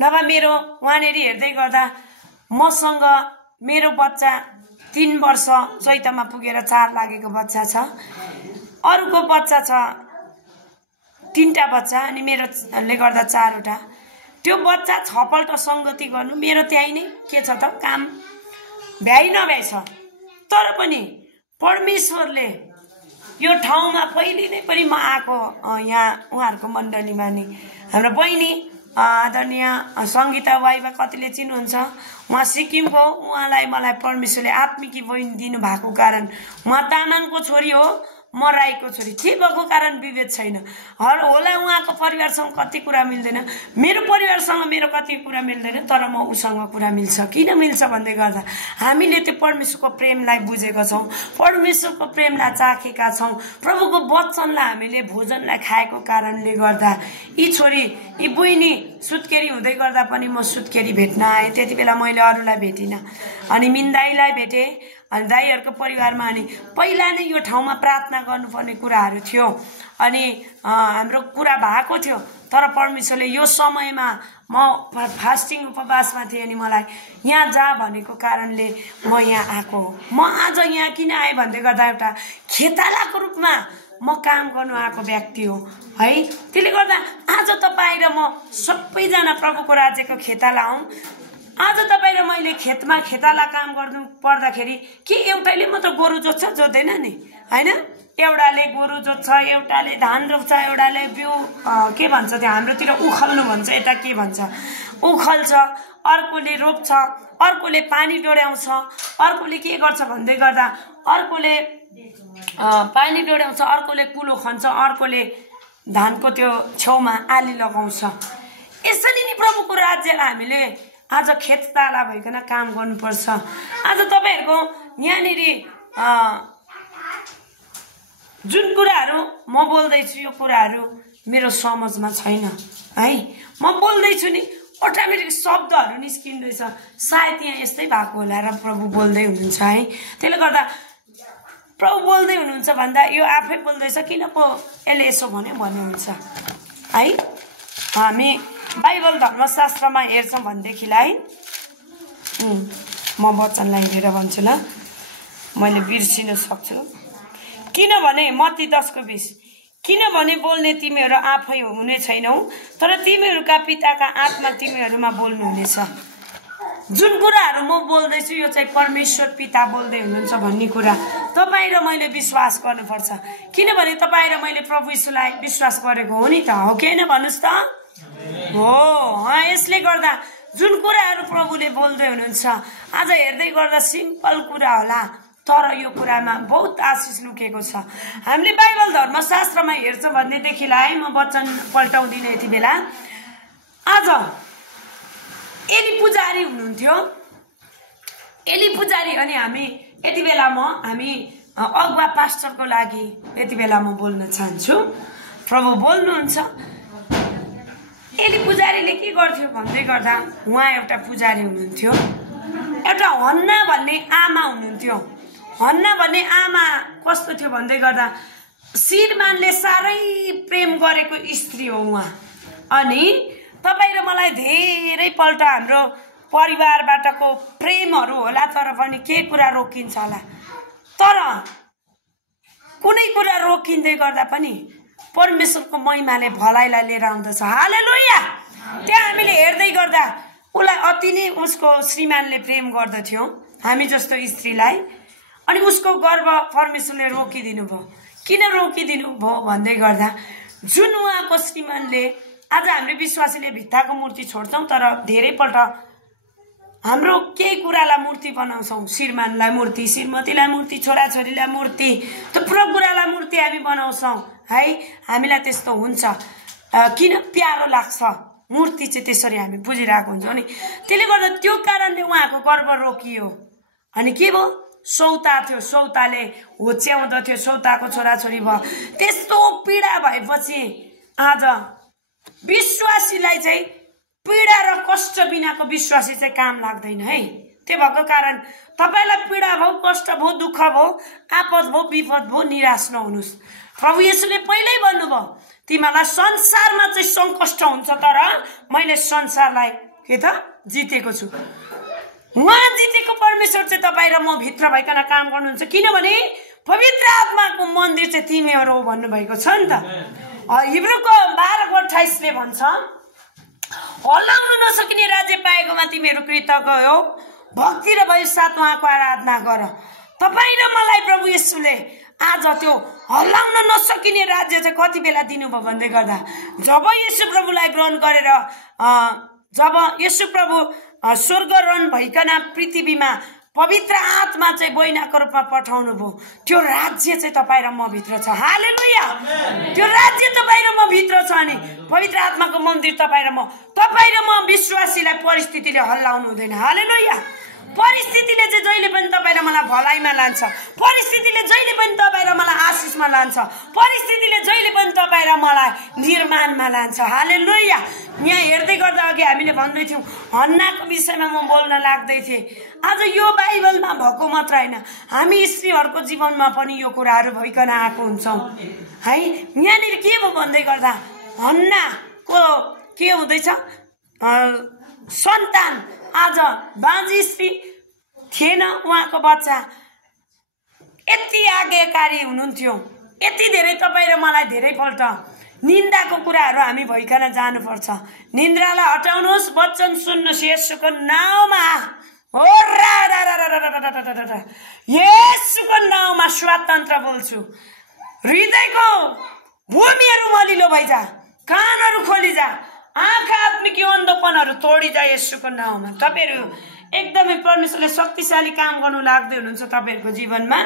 नभए मेरो वहाँनिर हेर्दै गर्दा मसँग मेरो बच्चा 3 वर्ष चैतमा पुगेर 4 लागेको बच्चा छ, अरूको बच्चा छ 3टा बच्चा अनि मेरोले गर्दा 4वटा। त्यो बच्चा 6 पल्ट सङ्गति गर्नु मेरो त्यही नै के छ त, काम भ्याइ नभ्याइ छ। तर पनि परमेश्वरले यो ठाउँमा पहिले नै पनि म आएको यहाँ उहाँहरूको मण्डलीमा नि हाम्रो बहिनी आदरणीय सङ्गीता वाइबा कतिले चिन्नुहुन्छ, उहाँ सिक्किमको, उहाँलाई मलाई परमेश्वरले आत्मिकी बहिनी दिनुभएको कारण उहाँ तामाङको छोरी हो, म राईको छोरी, के भएको कारण विभेद छैन। होला उहाँको परिवारसँग कति कुरा मिल्दैन, मेरो परिवारसँग मेरो कति कुरा मिल्दैन, तर म उसँग कुरा मिल्छ। किन मिल्छ भन्दै गर्दा हामीले त्यो परमेश्वरको प्रेमलाई बुझेका छौँ, परमेश्वरको प्रेमलाई चाखेका छौँ, प्रभुको वचनलाई हामीले भोजनलाई खाएको कारणले गर्दा यी छोरी यी बहिनी सुत्केरी हुँदै गर्दा पनि म सुत्केरी भेट्न आएँ। त्यति बेला मैले अरूलाई भेटिनँ, अनि मिन्दाईलाई भेटेँ, अनि दाईहरूको परिवारमा। अनि पहिला नै यो ठाउँमा प्रार्थना गर्नुपर्ने कुराहरू थियो अनि हाम्रो कुरा भएको थियो, तर परमेश्वरले यो समयमा म फास्टिङ उपवासमा थिएँ अनि मलाई यहाँ जा भनेको कारणले म यहाँ आएको हो। म आज यहाँ किन आएँ भन्दै गर्दा एउटा खेतालाको रूपमा म काम गर्नु आएको व्यक्ति हो है। त्यसले गर्दा आज तपाईँ र म सबैजना प्रभुको राज्यको खेताला हौँ। आज तपाईँ र मैले खेतमा खेताला काम गर्नु पर्दाखेरि के एउटाले मात्र गोरु जोत्छ, जोत्दैन नि होइन। एउटाले गोरु जोत्छ, एउटाले धान रोप्छ, एउटाले बिउ के भन्छ त्यो हाम्रोतिर उखल्नु भन्छ, यता के भन्छ उखल्छ, अर्कोले रोप्छ, अर्कोले पानी डोर्याउँछ, अर्कोले के गर्छ भन्दै गर्दा अर्कोले पानी डोर्याउँछ, अर्कोले कुलो खन्छ, अर्कोले धानको त्यो छेउमा आली लगाउँछ। यसरी नै प्रभुको राज्यलाई हामीले आज खेतताला भइकन काम गर्नुपर्छ। आज तपाईहरुको यहाँनिर जुन कुराहरू म बोल्दैछु यो कुराहरू मेरो समझमा छैन है, म बोल्दैछु नि अटोमेटिक शब्दहरू निस्किँदैछ, सायद यहाँ यस्तै भएको होला र प्रभु बोल्दै हुनुहुन्छ है। त्यसले गर्दा प्रभु बोल्दै हुनुहुन्छ भन्दा यो आफै बोल्दैछ किन पो यसले यसो भन्नुहुन्छ है। हामी बाइबल धर्मशास्त्रमा हेर्छौँ भनेदेखिलाई म वचनलाई हेरेर भन्छु ल, मैले बिर्सिन सक्छु। किनभने मत्ती 10:20, किनभने बोल्ने तिमीहरू आफै हुने छैनौ तर तिमीहरूका पिताका आत्मा तिमीहरूमा बोल्नुहुनेछ। जुन कुराहरू म बोल्दैछु यो चाहिँ परमेश्वर पिता बोल्दै हुनुहुन्छ भन्ने कुरा तपाईँ र मैले विश्वास गर्नुपर्छ। किनभने तपाईँ र मैले प्रभु यीशुलाई विश्वास गरेको हो नि त, हो कि होइन भन्नुहोस् त? हो। यसले गर्दा जुन कुराहरू प्रभुले बोल्दै हुनुहुन्छ आज हेर्दै गर्दा सिम्पल कुरा होला तर यो कुरामा बहुत आशिष लुकेको छ। हामीले बाइबल धर्मशास्त्रमा हेर्छौँ भनेदेखिलाई म वचन पल्टाउँदिनँ यति बेला। आज एली पुजारी हुनुहुन्थ्यो, एली पुजारी, अनि हामी यति बेला हामी अगुवा पास्टरको लागि यति बेला म बोल्न चाहन्छु। प्रभु बोल्नुहुन्छ। एली पुजारीले के गर्थ्यो भन्दै गर्दा उहाँ एउटा पुजारी हुनुहुन्थ्यो, एउटा हन्ना भन्ने आमा हुनुहुन्थ्यो। हन्ना भन्ने आमा कस्तो थियो भन्दै गर्दा श्रीमानले साह्रै प्रेम गरेको स्त्री हो उहाँ। अनि तपाईँ र मलाई धेरैपल्ट हाम्रो परिवारबाटको प्रेमहरू होला तर पनि के कुरा रोकिन्छ होला, तर कुनै कुरा रोकिँदै गर्दा पनि परमेश्वरको महिमाले भलाइलाई लिएर आउँदछ। हालेलुया। त्यहाँ हामीले हेर्दै गर्दा उसलाई अति नै उसको श्रीमानले प्रेम गर्दथ्यो हामी जस्तो स्त्रीलाई, अनि उसको गर्व परमेश्वरले रोकिदिनु भयो। किन रोकिदिनु भयो भन्दै गर्दा जुन उहाँको श्रीमानले, आज हामीले विश्वासीले भित्ताको मूर्ति छोड्छौँ तर धेरैपल्ट हाम्रो केही कुरालाई मूर्ति बनाउँछौँ, श्रीमानलाई मूर्ति, श्रीमतीलाई मूर्ति, छोराछोरीलाई मूर्ति, थुप्रो कुरालाई मूर्ति हामी बनाउँछौँ है। हामीलाई त्यस्तो हुन्छ किन प्यारो लाग्छ, मूर्ति चाहिँ त्यसरी हामी बुझिरहेको हुन्छौँ। अनि त्यसले गर्दा त्यो कारणले उहाँको गर्व रोकियो। अनि के भयो, सौता थियो, सौताले होच्याउँदथ्यो, सौताको छोराछोरी भयो। त्यस्तो पीडा भएपछि आज विश्वासीलाई चाहिँ पीडा र कष्ट बिनाको विश्वासी चाहिँ काम लाग्दैन है। त्यो भएको कारण तपाईँलाई पीडा भयो, कष्ट भयो, दुःख भयो, आपद भयो, विपद भयो, निराश नहुनुहोस्। प्रभु येशूले पहिल्यै भन्नुभयो तिमीलाई संसारमा चाहिँ सङ्कष्ट हुन्छ तर मैले संसारलाई के त जितेको छु। उहाँ जितेको परमेश्वर चाहिँ तपाईँ र म भित्र भइकन काम गर्नुहुन्छ, किनभने पवित्र आत्माको मन्दिर चाहिँ तिमीहरू हो भन्नुभएको छ नि त। हिब्रूको 12:28ले भन्छ हल्लाउन नसकिने राज्य पाएकोमा तिमीहरू कृतज्ञ हो, भक्ति र भय साथ उहाँको आराधना गर। तपाईँ र मलाई प्रभु येशूले आज त्यो हल्लाउन नसकिने राज्य चाहिँ कति बेला दिनुभयो भन्दै गर्दा जब येशू प्रभुलाई ग्रहण गरेर जब येशू प्रभु स्वर्गरोहण भइकन पृथ्वीमा पवित्र आत्मा चाहिँ बैनाको रूपमा पठाउनु भयो, त्यो राज्य चाहिँ तपाईँ र म भित्र छ। हालेलुया। त्यो राज्य तपाईँ र म भित्र छ। अनि पवित्र आत्माको मन्दिर तपाईँ र म विश्वासीलाई परिस्थितिले हल्लाउनु हुँदैन। हालेलुया। परिस्थितिले चाहिँ जहिले पनि तपाईँ र मलाई भलाइमा लान्छ, परिस्थितिले जहिले पनि तपाईँ र मलाई आशिषमा लान्छ, परिस्थितिले जहिले पनि तपाईँ र मलाई निर्माणमा लान्छ। हालेलुया। यहाँ हेर्दै गर्दा अघि हामीले भन्दै थियौँ हन्नाको विषयमा म बोल्न लाग्दै थिएँ। आज यो बाइबलमा भएको मात्र होइन, हामी स्त्रीहरूको जीवनमा पनि यो कुराहरू भइकन आएको हुन्छौँ है। यहाँनिर के भयो भन्दै गर्दा हन्नाको के हुँदैछ, सन्तान आज बाँझी स्त्री थिएन, उहाँको बच्चा यति आज्ञाकारी हुनुहुन्थ्यो। यति धेरै तपाईँ र मलाई धेरैपल्ट निन्दाको कुराहरू हामी भइकन जानुपर्छ। निन्द्रालाई हटाउनुहोस्, वचन सुन्नुहोस्, येशूको नाउँमा हो येशूको नाउँमा स्वतन्त्र बोल्छु। हृदयको भूमिहरू मलिलो भइजा, कानहरू खोलिजा, आँखा आत्मिक अन्धोपनहरू तोडिजा येशूको नाउँमा। तपाईँहरू एकदमै परमेश्वरले शक्तिशाली काम गर्नु लाग्दै हुनुहुन्छ तपाईँहरूको जीवनमा।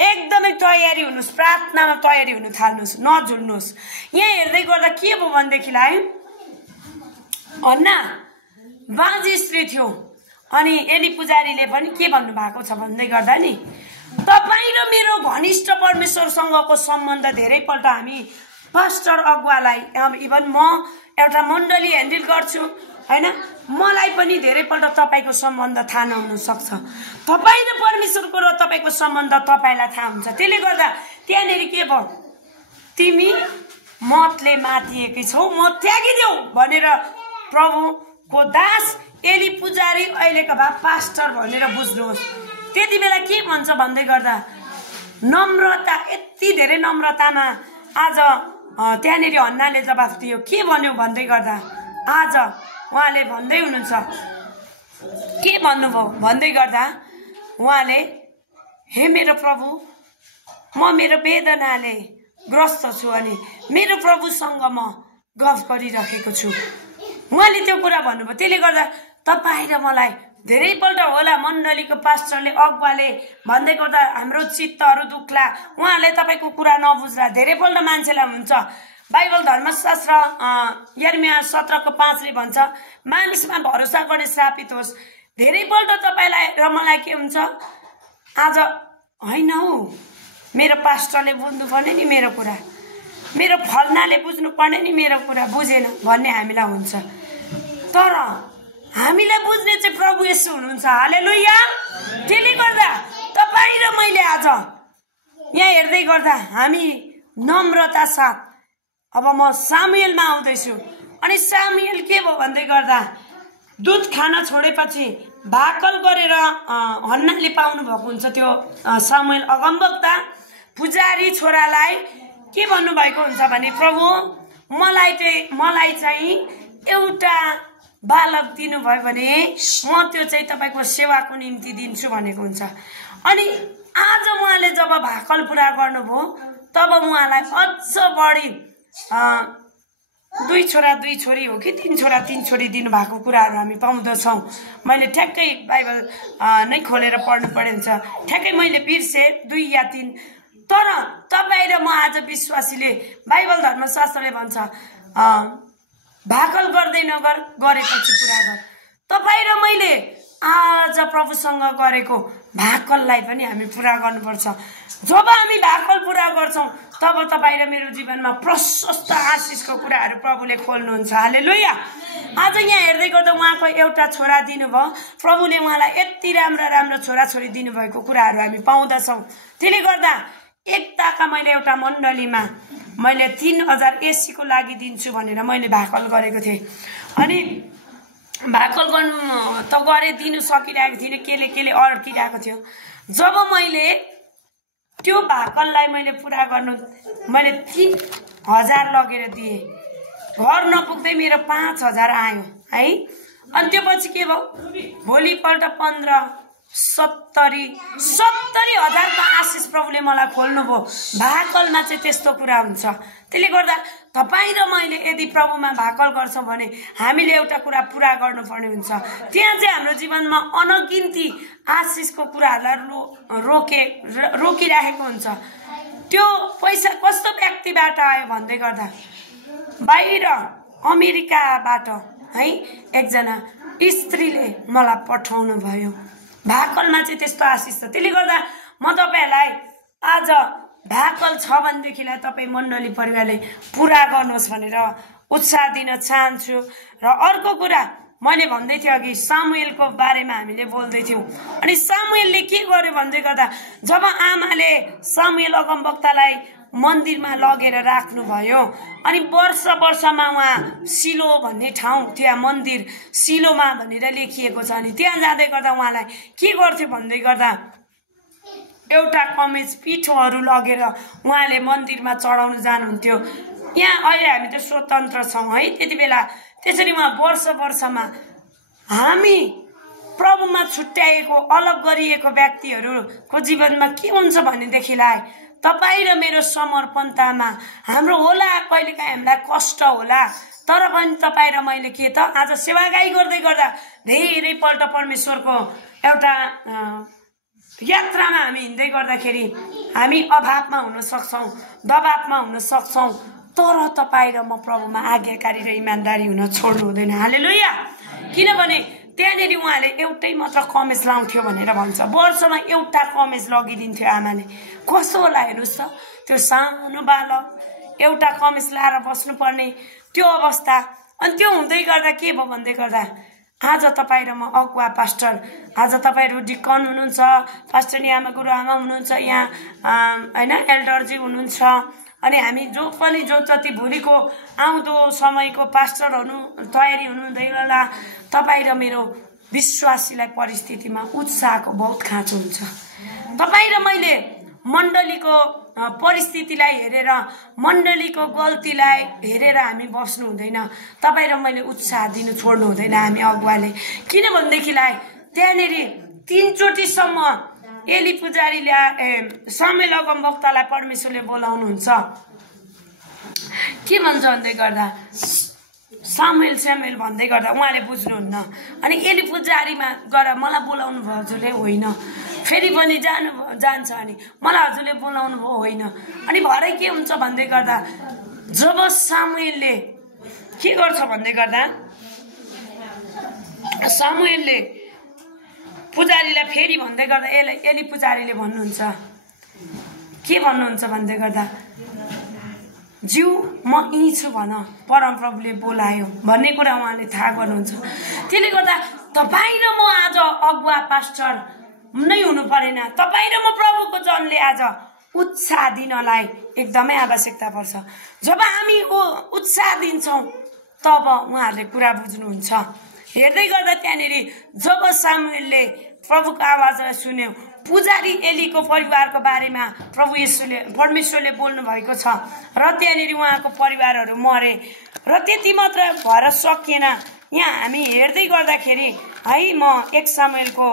एकदमै तयारी हुनुहोस्, प्रार्थनामा तयारी हुनु थाल्नुहोस्, नझुल्नुहोस्। यहाँ हेर्दै गर्दा के भयो भनेदेखिलाई हन्ना बाँझी स्त्री थियो। अनि एली पुजारीले पनि के भन्नुभएको छ भन्दै गर्दा नि तपाईँ र मेरो घनिष्ठ परमेश्वरसँगको सम्बन्ध धेरैपल्ट हामी पास्टर अगुवालाई इभन म एउटा मण्डली ह्यान्डल गर्छु हैन, मलाई पनि धेरैपल्ट तपाईँको सम्बन्ध थाहा नहुन सक्छ। तपाईँ र परमेश्वरको र तपाईँको सम्बन्ध तपाईँलाई थाहा हुन्छ। त्यसले गर्दा त्यहाँनिर के भयो, तिमी मतले मातिएकै छौ, म त्यागिदेऊ भनेर प्रभुको दास एली पुजारी अहिलेको भए पास्टर भनेर बुझ्नुहोस्। त्यति बेला के भन्छ भन्दै गर्दा नम्रता, यति धेरै नम्रतामा आज त्यहाँनिर हन्नाले जवाफ दियो। के भन्यो भन्दै गर्दा आज उहाँले भन्दै हुनुहुन्छ, के भन्नुभयो भन्दै गर्दा उहाँले, हे मेरो प्रभु, म मेरो वेदनाले ग्रस्त छु अनि मेरो प्रभुसँग म गफ गरिरहेको छु। उहाँले त्यो कुरा भन्नुभयो। त्यसले गर्दा तपाईँ र मलाई धेरैपल्ट होला मण्डलीको पास्टरले अगुवाले भन्दै गर्दा हाम्रो चित्तहरू दुख्ला, उहाँले तपाईँको कुरा नबुझ्ला, धेरैपल्ट मान्छेलाई हुन्छ। बाइबल धर्मशास्त्र यर्मिया 17:5ले भन्छ, मानिसमा भरोसा गर्ने श्रापित होस्। धेरैपल्ट तपाईँलाई र मलाई के हुन्छ, आज होइन हौ मेरो पास्टरले बुझ्नु पर्ने नि मेरो कुरा, मेरो फल्नाले बुझ्नु पर्ने नि मेरो कुरा, बुझेन भन्ने हामीलाई हुन्छ। तर हामीलाई बुझ्ने चाहिँ प्रभु येशू हुनुहुन्छ। हालेलुया। त्यसले गर्दा तपाईँ र मैले आज यहाँ हेर्दै गर्दा हामी नम्रता साथ, अब म सामुएलमा आउँदैछु। अनि सामुएल के भयो भन्दै गर्दा दुध खान छोडेपछि भाकल गरेर हन्नाले पाउनु भएको हुन्छ। त्यो सामुएल अगमवक्ता पुजारी छोरालाई के भन्नुभएको हुन्छ भने, प्रभु मलाई चाहिँ एउटा बालक दिनुभयो भने म त्यो चाहिँ तपाईँको सेवाको निम्ति दिन्छु भनेको हुन्छ। अनि आज उहाँले जब भाकल पुरा गर्नुभयो तब उहाँलाई अझ बढी 2 छोरा 2 छोरी हो कि 3 छोरा 3 छोरी दिनुभएको कुराहरू हामी पाउँदछौँ। मैले ठ्याक्कै बाइबल नै खोलेर पढ्नु पर्ने हुन्छ, ठ्याक्कै मैले बिर्सेँ 2 या 3। तर तपाईँ र म आज विश्वासीले बाइबल धर्मशास्त्रले भन्छ भाकल गर्दै नगर, गरेपछि पुरा गर। तपाईँ र मैले आज प्रभुसँग गरेको भाकललाई पनि हामी पुरा गर्नुपर्छ। जब हामी भाकल पुरा गर्छौँ तब तपाईँ र मेरो जीवनमा प्रशस्त आशिषको कुराहरू प्रभुले खोल्नुहुन्छ। हालेलुया। आज यहाँ हेर्दै गर्दा उहाँको एउटा छोरा दिनुभयो, प्रभुले उहाँलाई यति राम्रा राम्रा छोराछोरी दिनुभएको कुराहरू हामी पाउँदछौँ। त्यसले गर्दा एकताका मैले एउटा मण्डलीमा मैले 3000 एसीको लागि दिन्छु भनेर मैले भाकल गरेको थिएँ। अनि भाकल गर्नु त गरे, दिनु सकिरहेको थिइनँ, केले अड्किरहेको थियो। जब मैले त्यो भाकललाई मैले पुरा गर्नु, मैले 3000 लगेर दिएँ, घर नपुग्दै मेरो 5000 आयो है। अनि त्यो पछि के भयो, भोलिपल्ट 70,000 आशिष प्रभुले मलाई खोल्नुभयो। भाकलमा चाहिँ त्यस्तो कुरा हुन्छ। त्यसले गर्दा तपाईँ र मैले यदि प्रभुमा भाकल गर्छौँ भने हामीले एउटा कुरा पुरा गर्नुपर्ने हुन्छ। त्यहाँ चाहिँ हाम्रो जीवनमा अनगिन्ती आशिषको कुराहरूलाई रोकिराखेको हुन्छ। त्यो पैसा कस्तो व्यक्तिबाट आयो भन्दै गर्दा बाहिर अमेरिकाबाट है एकजना स्त्रीले मलाई पठाउनु भयो। भाकलमा चाहिँ त्यस्तो आशिष छ। त्यसले गर्दा म तपाईँहरूलाई आज भाकल छ भनेदेखिलाई तपाईँ मण्डली परिवारले पुरा गर्नुहोस् भनेर उत्साह दिन चाहन्छु। र अर्को कुरा मैले भन्दै थिएँ अघि, सामुएलको बारेमा हामीले बोल्दै थियौँ। अनि सामुएलले के गर्यो भन्दै गर्दा जब आमाले सामुएल अगमवक्तालाई मन्दिरमा लगेर राख्नुभयो, अनि वर्षमा उहाँ सिलो भन्ने ठाउँ, त्यहाँ मन्दिर सिलोमा भनेर लेखिएको छ। अनि त्यहाँ जाँदै गर्दा उहाँलाई के गर्थ्यो भन्दै गर्दा एउटा कमेज पिठोहरू लगेर उहाँले मन्दिरमा चढाउन जानुहुन्थ्यो। यहाँ अहिले हामी त स्वतन्त्र छौँ है, त्यति बेला त्यसरी उहाँ वर्षमा हामी प्रभुमा छुट्याएको अलग गरिएको व्यक्तिहरूको जीवनमा के हुन्छ भनेदेखिलाई तपाईँ र मेरो समर्पणतामा हाम्रो होला, कहिलेकाहीँ हामीलाई कष्ट होला, तर पनि तपाईँ र मैले के त आज सेवागाई गर्दै गर्दा धेरैपल्ट परमेश्वरको एउटा यात्रामा हामी हिँड्दै गर्दाखेरि हामी अभावमा हुन सक्छौँ, दबावमा हुन सक्छौँ, तर तपाईँ र म प्रभुमा आज्ञाकारी र इमानदारी हुन छोड्नु हुँदैन। हालेलुया। किनभने त्यहाँनिर उहाँले एउटै मात्र कमेज लाउँथ्यो भनेर भन्छ। वर्षमा एउटा कमेज लगिदिन्थ्यो आमाले। कस्तो होला हेर्नुहोस् त, त्यो सानो बालक एउटा कमेज लाएर बस्नुपर्ने त्यो अवस्था। अनि त्यो हुँदै गर्दा के भयो भन्दै गर्दा आज तपाईँ र म अगुवा पास्टर, आज तपाईँहरू डिकन हुनुहुन्छ, पास्टर नि आमा गुरुआमा हुनुहुन्छ यहाँ होइन, एल्डरजी हुनुहुन्छ, अनि हामी जो पनि जो जति भोलिको आउँदो समयको पास्टरहरू तयारी हुनुहुँदै होला, तपाईँ र मेरो विश्वासीलाई परिस्थितिमा उत्साहको बहुत खाँचो हुन्छ। तपाईँ र मैले मण्डलीको परिस्थितिलाई हेरेर, मण्डलीको गल्तीलाई हेरेर हामी बस्नु हुँदैन। तपाईँ र मैले उत्साह दिनु छोड्नु हुँदैन हामी अगुवाले। किनभनेदेखिलाई त्यहाँनिर 3 चोटिसम्म एली पुजारीले समेल अगमवक्तालाई परमेश्वरले बोलाउनुहुन्छ। के भन्छ भन्दै गर्दा सामुएल सामुएल भन्दै गर्दा उहाँले बुझ्नुहुन्न। अनि एली पुजारीमा गएर मलाई बोलाउनु भयो हजुरले, होइन। फेरि पनि जान्छ अनि मलाई हजुरले बोलाउनु भयो, होइन। अनि भरे के हुन्छ भन्दै गर्दा जब सामुएलले के गर्छ भन्दै गर्दा सामुएलले पुजारीलाई फेरि भन्दै गर्दा एली पुजारीले भन्नुहुन्छ, के भन्नुहुन्छ भन्दै गर्दा ज्यू म यहीँ छु भन, परमप्रभुले बोलायो भन्ने कुरा उहाँले थाहा गर्नुहुन्छ। त्यसले गर्दा तपाईँ र म आज अगुवा पास्टर नै हुनु परेन। तपाईँ र म प्रभुको जनले आज उत्साह दिनलाई एकदमै आवश्यकता पर्छ। जब हामी उत्साह दिन्छौँ तब उहाँहरूले कुरा बुझ्नुहुन्छ। हेर्दै गर्दा त्यहाँनिर जब सामुएलले प्रभुको आवाजलाई सुन्यो, पुजारी एलीको परिवारको बारेमा परमेश्वरले बोल्नु भएको छ र त्यहाँनिर उहाँको परिवारहरू मरे र त्यति मात्र भएर सकिएन। यहाँ हामी हेर्दै गर्दाखेरि है, म 1 सामुएलको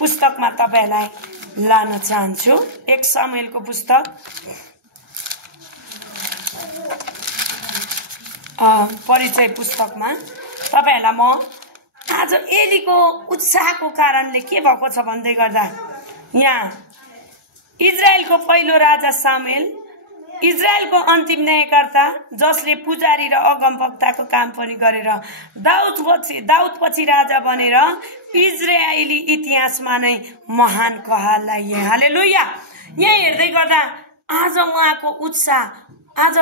पुस्तकमा तपाईँहरूलाई लान चाहन्छु। 1 सामुएलको पुस्तक परिचय पुस्तकमा तपाईँहरूलाई म आज एलीको उत्साहको कारणले के भएको छ भन्दै गर्दा यहाँ इजरायलको पहिलो राजा सामुएल, इजरायलको अन्तिम न्यायकर्ता, जसले पुजारी र अगमवक्ताको काम पनि गरेर दाउद पछि राजा बनेर इजरायली इतिहासमा नै महान कहलाए। हालेलुया। यहाँ हेर्दै गर्दा आज उहाँको उत्साह, आज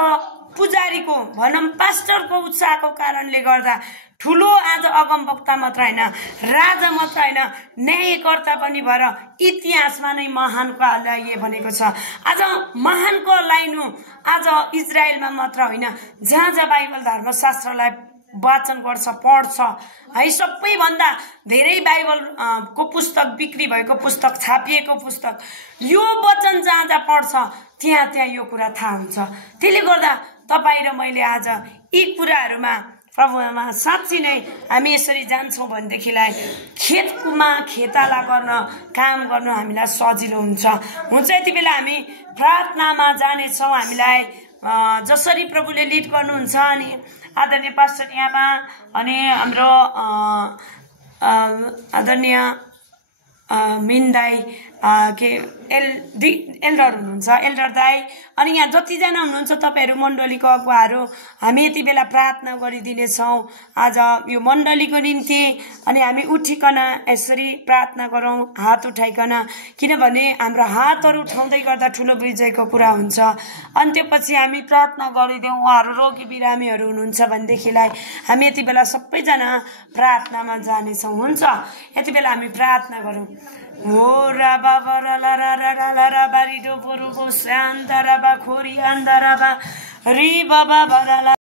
पुजारीको भनौँ पास्टरको उत्साहको कारणले गर्दा ठुलो आज अगमवक्ता मात्र होइन, राजा मात्र होइन, न्यायकर्ता पनि भएर इतिहासमा नै महान कहलाइए भनेको छ। आज महान कहलाइनु आज इजरायलमा मात्र होइन, जहाँ जहाँ बाइबल धर्मशास्त्रलाई वाचन गर्छ, पढ्छ है, सबैभन्दा धेरै बाइबल को पुस्तक बिक्री भएको पुस्तक, छापिएको पुस्तक, यो वचन जहाँ जहाँ पढ्छ त्यहाँ त्यहाँ यो कुरा थाहा हुन्छ। त्यसले गर्दा तपाईँ र मैले आज यी कुराहरूमा प्रभुमा साँच्चै नै हामी यसरी जान्छौँ भनेदेखिलाई खेतमा खेताला गर्न, काम गर्नु हामीलाई सजिलो हुन्छ। यति बेला हामी प्रार्थनामा जानेछौँ। हामीलाई जसरी प्रभुले लिड गर्नुहुन्छ, अनि आदरणीय पास्टर यहाँमा अनि हाम्रो आदरणीय मिन दाई के एल्डर हुनुहुन्छ, एल्डर दाई, अनि यहाँ जतिजना हुनुहुन्छ तपाईँहरू मण्डलीको अगुवाहरू, हामी यति बेला प्रार्थना गरिदिनेछौँ आज यो मण्डलीको निम्ति। अनि हामी उठिकन यसरी प्रार्थना गरौँ हात उठाइकन, किनभने हाम्रो हातहरू उठाउँदै गर्दा ठुलो विजयको कुरा हुन्छ। अनि त्यसपछि हामी प्रार्थना गरिदिउँ। उहाँहरू रोगी बिरामीहरू हुनुहुन्छ भनेदेखिलाई हामी यति बेला सबैजना प्रार्थनामा जानेछौँ। हुन्छ, यति बेला हामी प्रार्थना गरौँ। हो राबा बरा ला रा रा रा ला रा बारी डो बोरु बो स्यान्दा राबा खोरी आन्दा राबा री बाबा बरा ला